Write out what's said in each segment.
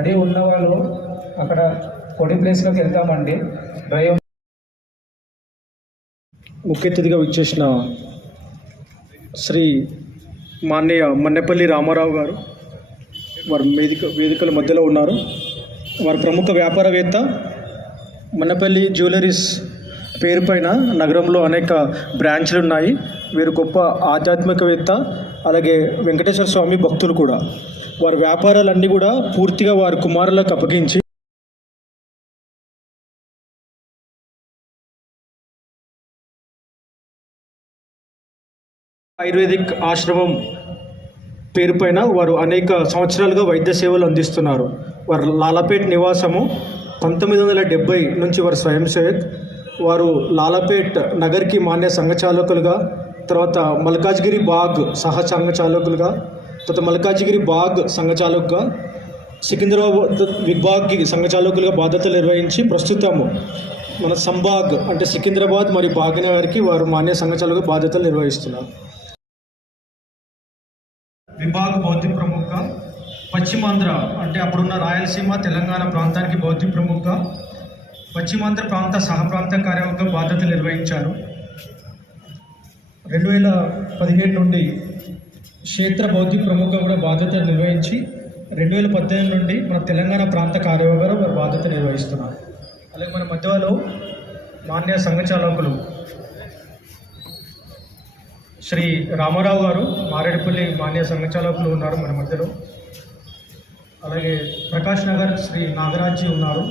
Study ఉన్న వాళ్ళు అక్కడ పొడి ప్లేస్లోకి వెళ్తామండి. డ్రైవ్ ముఖ్య అతిథిగా విచ్చేసిన శ్రీ మాన్య మన్నెపల్లి రామారావు గారు వారు వేదికల మధ్యలో ఉన్నారు. వారు ప్రముఖ వ్యాపారవేత్త. మన్నెపల్లి జ్యువెలరీస్ పేరు పైన నగరంలో అనేక బ్రాంచ్లు ఉన్నాయి. వీరు గొప్ప ఆధ్యాత్మికవేత్త, అలాగే వెంకటేశ్వర స్వామి భక్తులు కూడా. వారి వ్యాపారాలన్నీ కూడా పూర్తిగా వారి కుమారులకు అప్పగించి ఆయుర్వేదిక్ ఆశ్రమం పేరు పైన వారు అనేక సంవత్సరాలుగా వైద్య సేవలు అందిస్తున్నారు. వారు లాలాపేట్ నివాసము 1970 నుంచి వారు స్వయం సేవక్. వారు లాలాపేట్ నగర్కి మాన్య సంఘచాలకులుగా, తర్వాత మల్కాజ్గిరి బాగ్ సహ సంఘచాలకులుగా, తర్వాత మల్కాజ్గిరి బాగ్ సంఘచాలకుగా, సికింద్రాబాద్ విభాగ్కి సంఘచాలకులుగా బాధ్యతలు నిర్వహించి ప్రస్తుతము మన సంబాగ్ అంటే సికింద్రాబాద్ మరియు భాగ్యనగర్కి వారు మాన్య సంఘచాలకులుగా బాధ్యతలు నిర్వహిస్తున్నారు. విభాగ్ బౌద్ధిక ప్రముఖ, పశ్చిమాంధ్ర అంటే అప్పుడున్న రాయలసీమ తెలంగాణ ప్రాంతానికి బౌద్ధిక ప్రముఖ, పశ్చిమాంధ్ర ప్రాంత సహప్రాంత కార్యవర్గ బాధ్యతలు నిర్వహించారు. 2017 నుండి క్షేత్ర బౌద్ధిక ప్రముఖ కూడా బాధ్యతలు నిర్వహించి 2018 నుండి మన తెలంగాణ ప్రాంత కార్యవర్గం వారు బాధ్యత నిర్వహిస్తున్నారు. అలాగే మన మధ్యలో మాన్య సంఘచాలకులు శ్రీ రామారావు గారు మారేడుపల్లి మాన్య సంఘచాలకులు ఉన్నారు మన మధ్యలో. అలాగే ప్రకాష్ నగర్ శ్రీ నాగరాజీ ఉన్నారు.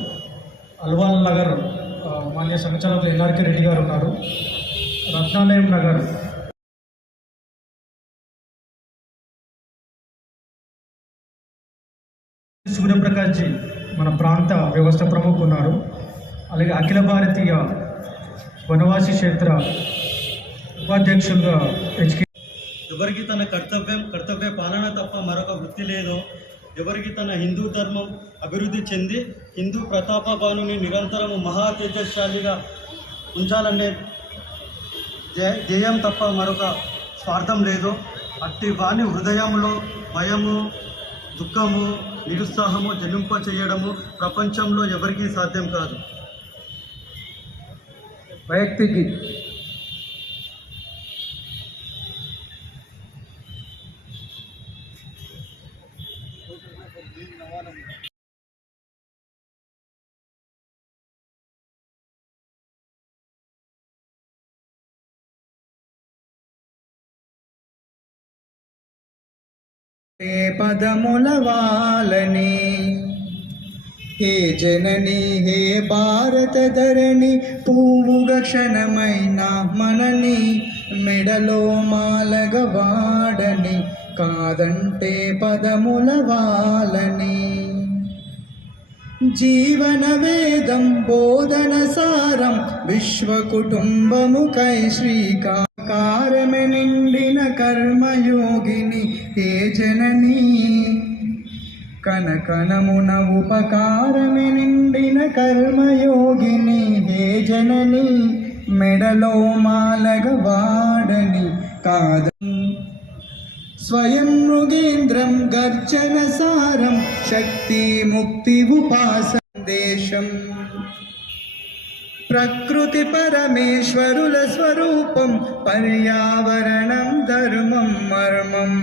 అల్వాల్ నగర్ మాన్య సంఘచాలకులు ఎన్ఆర్కే రెడ్డి గారు ఉన్నారు. రత్నాలయం నగర్ సూర్యప్రకాష్ జీ మన ప్రాంత వ్యవస్థ ప్రముఖ ఉన్నారు. అలాగే అఖిల భారతీయ వనవాసి క్షేత్ర ఉపాధ్యక్షులుగా ఎవరికి తన కర్తవ్య పాలన తప్ప మరొక వృత్తి లేదో, ఎవరికి తన హిందూ ధర్మం అభివృద్ధి చెంది హిందూ ప్రతాపభానుని నిరంతరము మహా తేజశాలిగా ఉంచాలనే ధ్యేయం తప్ప మరొక స్వార్థం లేదు, అట్టి వాని హృదయంలో భయము, దుఃఖము, నిరుత్సాహము జనింప చేయడము ప్రపంచంలో ఎవరికీ సాధ్యం కాదు. వ్యక్తికి పదముల వాలని హే జనని హే భారత ధరణి, పూముగ క్షణమైన మనని మెడలో మాలగ వాడని, కాదంటే పదముల వాలని. జీవన వేదం బోధన సారం విశ్వ కుటుంబముకై శ్రీకారమే నిండిన కర్మయోగిని హే జనని, కనకనమున ఉపకారమే నిండిన కర్మయోగిని హే జనని, మెడలో మాలగ వాడని కాద స్వయం మృగేంద్రం గర్జన సారం శక్తి ముక్తి ఉపాసందేశం, ప్రకృతి పరమేశ్వరుల స్వరూపం పర్యావరణం ధర్మం మర్మం,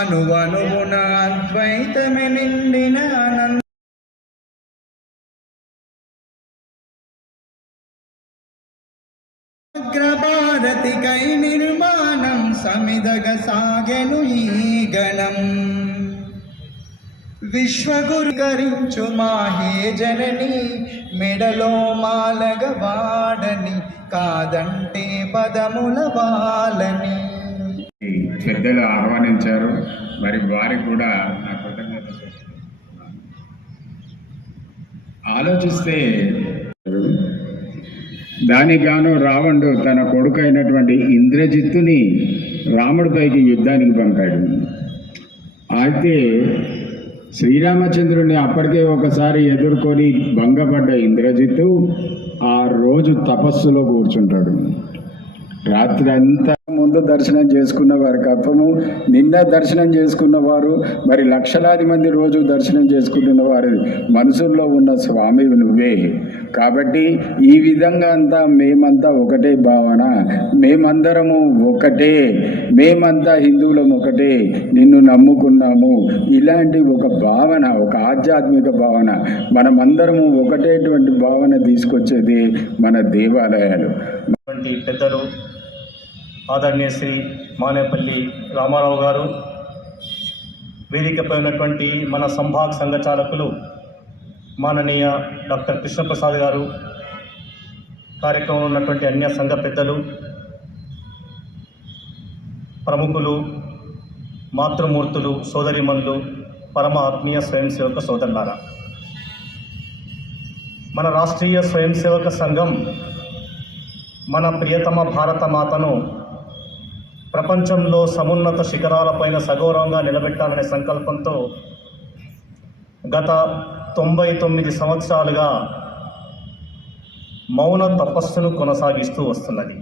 అనువనువున అద్వైతమే నిండిన ఆనంద అగ్రభారతికై నిర్మాణం సమిదగ సాగెను ఈ గణం. విశ్వగురు గరించు మాహే జనని, మెడలో మాలగ వాడని, కాదంటే పదముల వాలని. పెద్దలు ఆహ్వానించారు, మరి వారికి కూడా నా కృతజ్ఞత. ఆలోచిస్తే దానికి గాను రావణుడు తన కొడుకు అయినటువంటి ఇంద్రజిత్తుని రాముడిపైకి యుద్ధానికి పంపాడు. అయితే శ్రీరామచంద్రుని అప్పటికే ఒకసారి ఎదుర్కొని భంగపడ్డ ఇంద్రజిత్తు ఆ రోజు తపస్సులో కూర్చుంటాడు. రాత్రి అంతా ముందు దర్శనం చేసుకున్న వారి కప్పము, నిన్న దర్శనం చేసుకున్న వారు, మరి లక్షలాది మంది రోజు దర్శనం చేసుకుంటున్న వారి మనసుల్లో ఉన్న స్వామి నువ్వే. కాబట్టి ఈ విధంగా అంతా మేమంతా ఒకటే భావన, మేమందరము ఒకటే, మేమంతా హిందువులం ఒకటే, నిన్ను నమ్ముకున్నాము, ఇలాంటి ఒక భావన, ఒక ఆధ్యాత్మిక భావన, మనమందరము ఒకటేటువంటి భావన తీసుకొచ్చేది మన దేవాలయాలు. పెద్దలు ఆదరణీయ శ్రీ మానేపల్లి రామారావు గారు, వేదికపై ఉన్నటువంటి మన సంభాగ్ సంఘచాలకులు మాననీయ డాక్టర్ కృష్ణప్రసాద్ గారు, కార్యక్రమంలో ఉన్నటువంటి అన్య సంఘ పెద్దలు, ప్రముఖులు, మాతృమూర్తులు, సోదరిమణులు, పరమ ఆత్మీయ స్వయం సేవక సోదరులారా, మన రాష్ట్రీయ స్వయం సేవక సంఘం మన ప్రియతమ భారత మాతను ప్రపంచంలో సమున్నత శిఖరాలపైన సగౌరవంగా నిలబెట్టాలనే సంకల్పంతో గత 99 సంవత్సరాలుగా మౌన తపస్సును కొనసాగిస్తూ వస్తున్నది.